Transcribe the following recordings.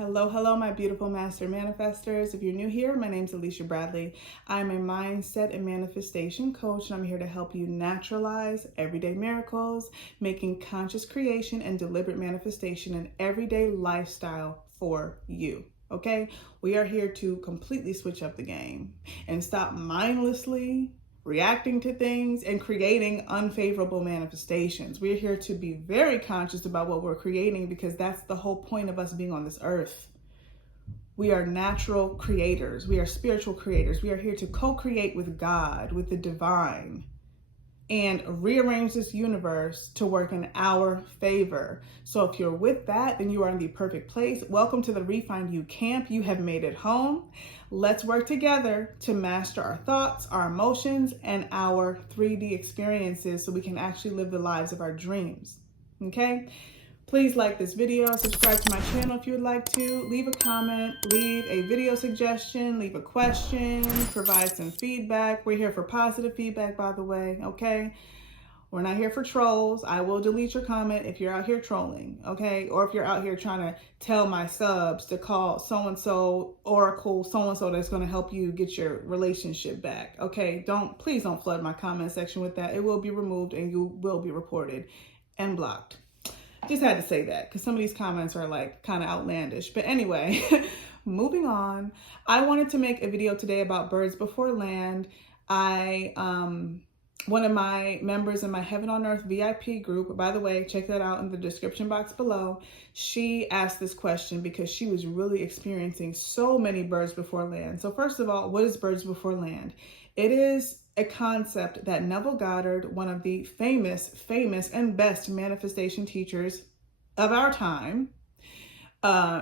Hello, my beautiful master manifestors. If you're new here, my name's Alisha Bradley. I'm a mindset and manifestation coach, and I'm here to help you naturalize everyday miracles, making conscious creation and deliberate manifestation an everyday lifestyle for you. Okay? We are here to completely switch up the game and stop mindlessly reacting to things and creating unfavorable manifestations. We're here to be very conscious about what we're creating, because that's the whole point of us being on this earth. We are natural creators. We are spiritual creators. We are here to co-create with God, with the divine, and rearrange this universe to work in our favor. So if you're with that, then you are in the perfect place. Welcome to the Refine You Camp. You have made it home. Let's work together to master our thoughts, our emotions, and our 3D experiences so we can actually live the lives of our dreams. Okay? Please like this video, subscribe to my channel if you would like to, leave a comment, leave a video suggestion, leave a question, provide some feedback. We're here for positive feedback, by the way, okay? We're not here for trolls. I will delete your comment if you're out here trolling, okay? Or if you're out here trying to tell my subs to call so-and-so Oracle, so-and-so that's going to help you get your relationship back, okay? Please don't flood my comment section with that. It will be removed and you will be reported and blocked. Just had to say that because some of these comments are like kind of outlandish. But anyway, moving on. I wanted to make a video today about birds before land. One of my members in my Heaven on Earth VIP group, by the way, check that out in the description box below. She asked this question because she was really experiencing so many birds before land. So first of all, what is birds before land? It is a concept that Neville Goddard, one of the famous and best manifestation teachers of our time,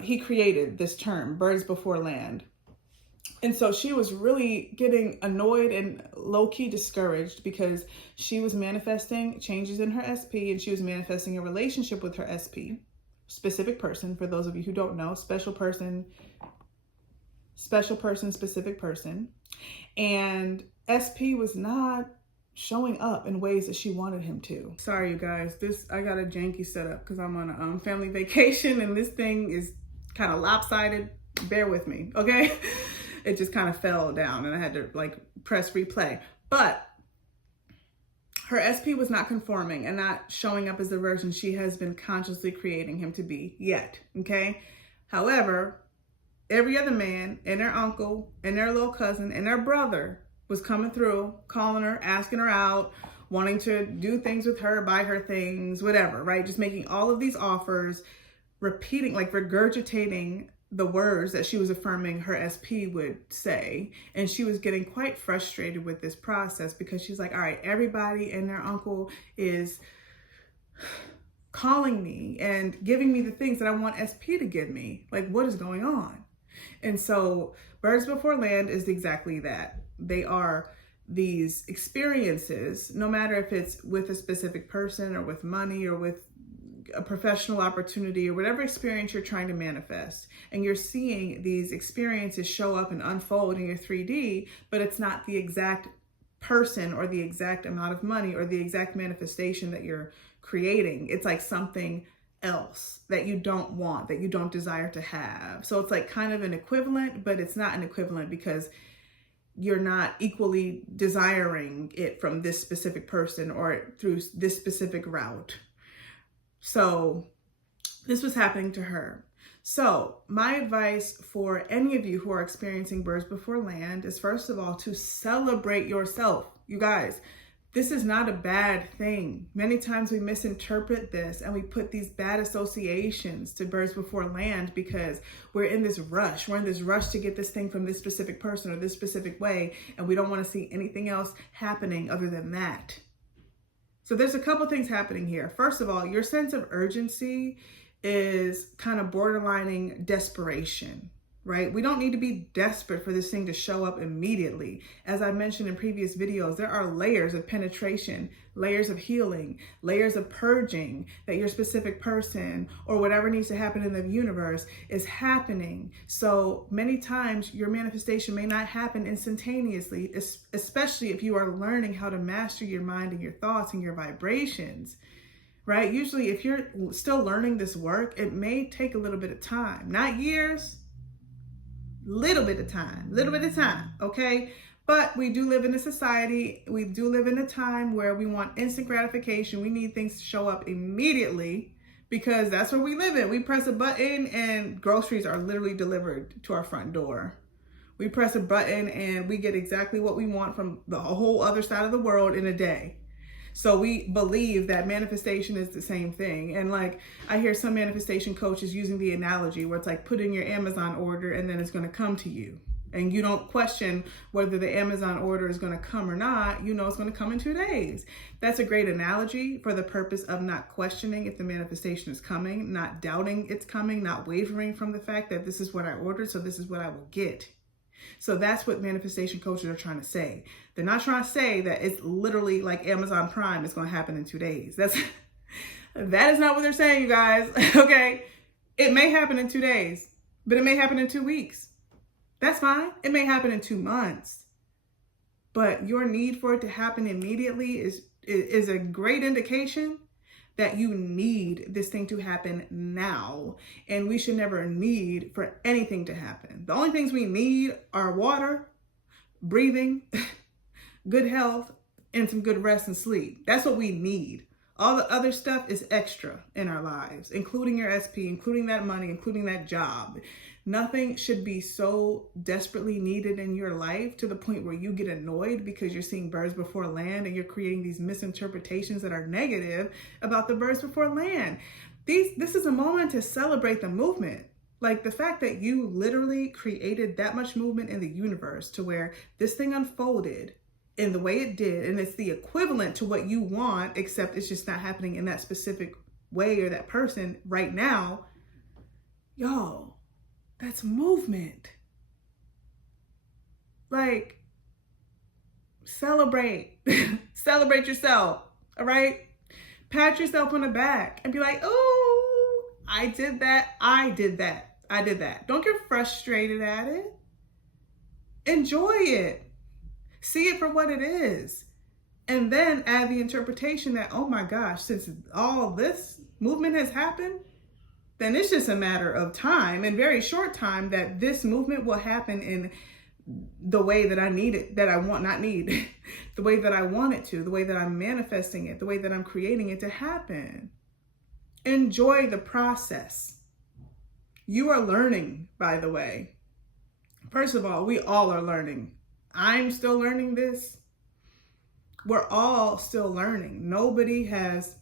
he created this term, birds before land. And so she was really getting annoyed and low-key discouraged because she was manifesting changes in her SP, and she was manifesting a relationship with her SP, specific person. For those of you who don't know, special person, specific person. And SP was not showing up in ways that she wanted him to. Sorry, you guys, I got a janky setup because I'm on a family vacation and this thing is kind of lopsided. Bear with me, okay? It just kind of fell down and I had to like press replay. But her SP was not conforming and not showing up as the version she has been consciously creating him to be yet, okay? However, every other man and their uncle and their little cousin and their brother was coming through, calling her, asking her out, wanting to do things with her, buy her things, whatever, right? Just making all of these offers, repeating, like regurgitating the words that she was affirming her SP would say. And she was getting quite frustrated with this process because she's like, all right, everybody and their uncle is calling me and giving me the things that I want SP to give me. Like, what is going on? And so birds before land is exactly that. They are these experiences, no matter if it's with a specific person or with money or with a professional opportunity or whatever experience you're trying to manifest. And you're seeing these experiences show up and unfold in your 3D, but it's not the exact person or the exact amount of money or the exact manifestation that you're creating. It's like something else that you don't want, that you don't desire to have. So it's like kind of an equivalent, but it's not an equivalent because you're not equally desiring it from this specific person or through this specific route. So this was happening to her. So my advice for any of you who are experiencing birds before land is, first of all, to celebrate yourself. You guys, this is not a bad thing. Many times we misinterpret this and we put these bad associations to birds before land because we're in this rush. We're in this rush to get this thing from this specific person or this specific way, and we don't want to see anything else happening other than that. So there's a couple things happening here. First of all, your sense of urgency is kind of borderlining desperation, right? We don't need to be desperate for this thing to show up immediately. As I mentioned in previous videos, there are layers of penetration, layers of healing, layers of purging that your specific person or whatever needs to happen in the universe is happening. So many times your manifestation may not happen instantaneously, especially if you are learning how to master your mind and your thoughts and your vibrations. right? Usually if you're still learning this work, it may take a little bit of time, not years, little bit of time, okay? But we do live in a society, we do live in a time where we want instant gratification. We need things to show up immediately because that's where we live in. We press a button and groceries are literally delivered to our front door. We press a button and we get exactly what we want from the whole other side of the world in a day. So we believe that manifestation is the same thing. And like, I hear some manifestation coaches using the analogy where it's like put in your Amazon order and then it's going to come to you. And you don't question whether the Amazon order is going to come or not. You know it's going to come in 2 days. That's a great analogy for the purpose of not questioning if the manifestation is coming, not doubting it's coming, not wavering from the fact that this is what I ordered, so this is what I will get. So that's what manifestation coaches are trying to say. They're not trying to say that it's literally like Amazon Prime is going to happen in 2 days. That is not what they're saying, you guys. Okay. It may happen in 2 days, but it may happen in 2 weeks. That's fine. It may happen in 2 months, but your need for it to happen immediately is a great indication that you need this thing to happen now. And we should never need for anything to happen. The only things we need are water, breathing, good health, and some good rest and sleep. That's what we need. All the other stuff is extra in our lives, including your SP, including that money, including that job. Nothing should be so desperately needed in your life to the point where you get annoyed because you're seeing birds before land and you're creating these misinterpretations that are negative about the birds before land. This is a moment to celebrate the movement. Like the fact that you literally created that much movement in the universe to where this thing unfolded in the way it did, and it's the equivalent to what you want, except it's just not happening in that specific way or that person right now. Yo, that's movement. Like, celebrate. Celebrate yourself, all right? Pat yourself on the back and be like, oh, I did that. I did that. Don't get frustrated at it. Enjoy it. See it for what it is. And then add the interpretation that, oh my gosh, since all this movement has happened, then it's just a matter of time, and very short time, that this movement will happen in the way that I need it, that I want, not need, the way that I want it to, the way that I'm manifesting it, the way that I'm creating it to happen. Enjoy the process. You are learning, by the way. First of all, we all are learning. I'm still learning this. We're all still learning. Nobody has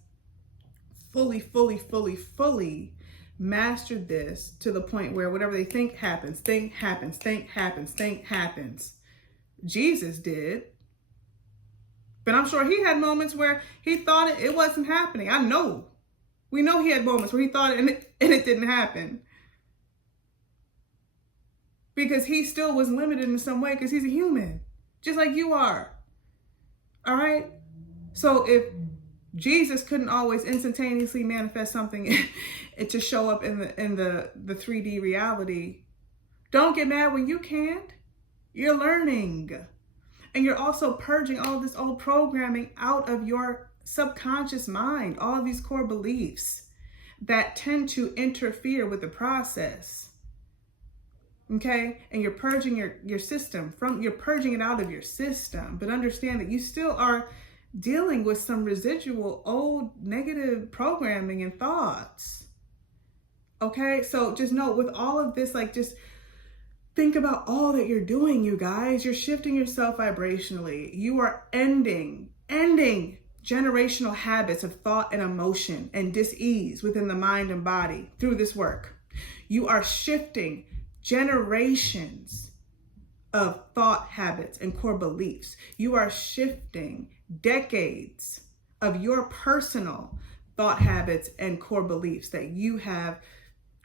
fully mastered this to the point where whatever they think happens. Jesus did. But I'm sure he had moments where he thought it wasn't happening. We know he had moments where he thought it and it didn't happen. Because he still was limited in some way because he's a human, just like you are. All right? So if Jesus couldn't always instantaneously manifest something to show up in the 3D reality, don't get mad when you can't. You're learning. And you're also purging all of this old programming out of your subconscious mind, all of these core beliefs that tend to interfere with the process. Okay, and you're purging your system you're purging it out of your system, but understand that you still are dealing with some residual old negative programming and thoughts. Okay, so just know with all of this, like, just think about all that you're doing, you guys. You're shifting yourself vibrationally. You are ending generational habits of thought and emotion and dis-ease within the mind and body through this work. You are shifting generations of thought habits and core beliefs. You are shifting decades of your personal thought habits and core beliefs that you have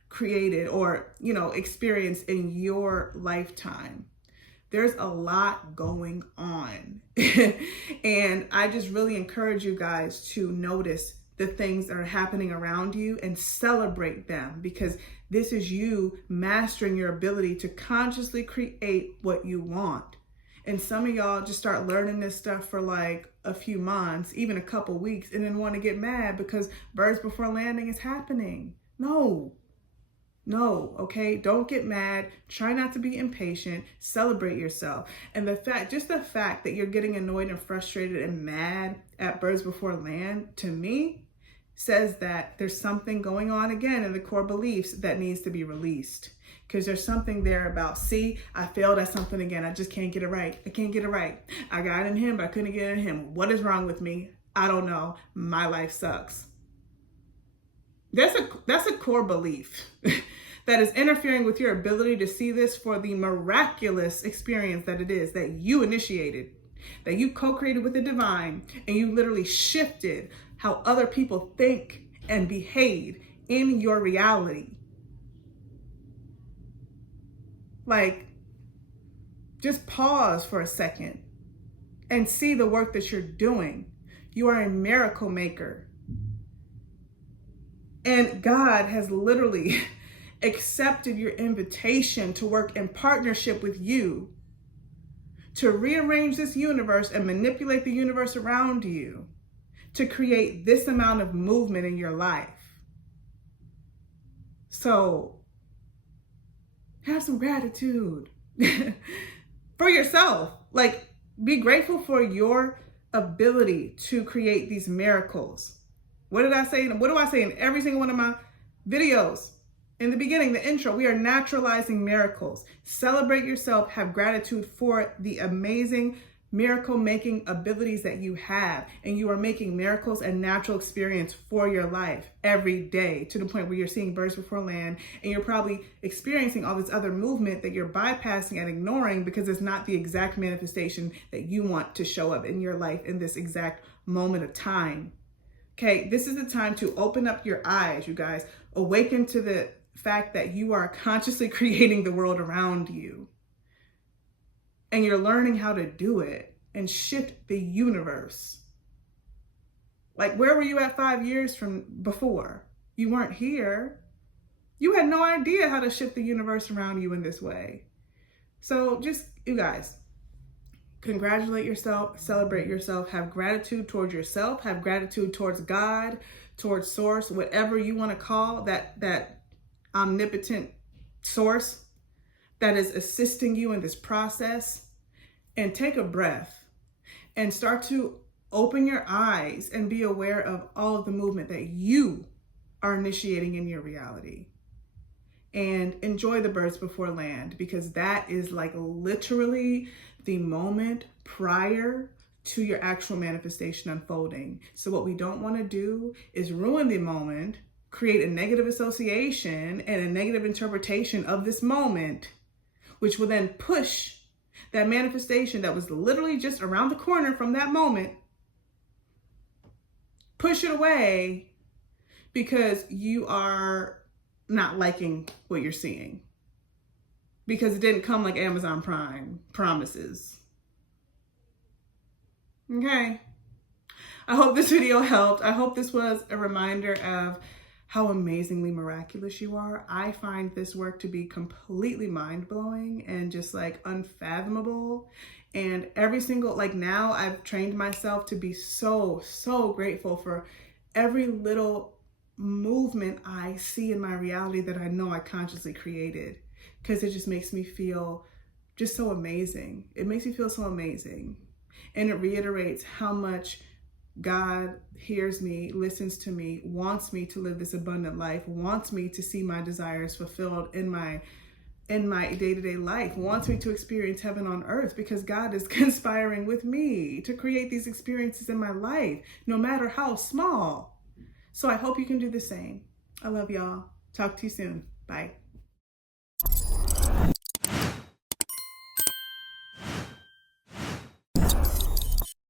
created or, experienced in your lifetime. There's a lot going on. And I just really encourage you guys to notice the things that are happening around you and celebrate them, because this is you mastering your ability to consciously create what you want. And some of y'all just start learning this stuff for like a few months, even a couple weeks, and then want to get mad because birds before landing is happening. No, okay? Don't get mad. Try not to be impatient. Celebrate yourself. And just the fact that you're getting annoyed and frustrated and mad at birds before land, to me, says that there's something going on again in the core beliefs that needs to be released. Because there's something there about, see, I failed at something again. I just can't get it right. I can't get it right. I got it in him, but I couldn't get it in him. What is wrong with me? I don't know. My life sucks. That's a core belief that is interfering with your ability to see this for the miraculous experience that it is, that you initiated, that you co-created with the divine, and you literally shifted how other people think and behave in your reality. Like, just pause for a second and see the work that you're doing. You are a miracle maker. And God has literally accepted your invitation to work in partnership with you to rearrange this universe and manipulate the universe around you to create this amount of movement in your life. So have some gratitude for yourself. Like, be grateful for your ability to create these miracles. What did I say? What do I say in every single one of my videos? In the beginning, the intro, we are naturalizing miracles. Celebrate yourself. Have gratitude for the amazing miracle-making abilities that you have. And you are making miracles a natural experience for your life every day, to the point where you're seeing birds before land, and you're probably experiencing all this other movement that you're bypassing and ignoring because it's not the exact manifestation that you want to show up in your life in this exact moment of time. Okay, this is the time to open up your eyes, you guys. Awaken to the fact that you are consciously creating the world around you. And you're learning how to do it and shift the universe. Like, where were you at 5 years from before? You weren't here. You had no idea how to shift the universe around you in this way. So just, you guys, congratulate yourself, celebrate yourself, have gratitude towards yourself, have gratitude towards God, towards source, whatever you want to call that omnipotent source that is assisting you in this process. And take a breath and start to open your eyes and be aware of all of the movement that you are initiating in your reality. And enjoy the birds before land, because that is like literally the moment prior to your actual manifestation unfolding. So what we don't want to do is ruin the moment, create a negative association and a negative interpretation of this moment, which will then push that manifestation that was literally just around the corner from that moment, push it away because you are not liking what you're seeing, because it didn't come like Amazon Prime promises. Okay. I hope this video helped. I hope this was a reminder of how amazingly miraculous you are. I find this work to be completely mind-blowing and just like unfathomable. And every single, like, now I've trained myself to be so grateful for every little movement I see in my reality that I know I consciously created, because it just makes me feel just so amazing. It makes me feel so amazing. And it reiterates how much God hears me, listens to me, wants me to live this abundant life, wants me to see my desires fulfilled in my day-to-day life, wants me to experience heaven on earth, because God is conspiring with me to create these experiences in my life, no matter how small. So I hope you can do the same. I love y'all. Talk to you soon. Bye.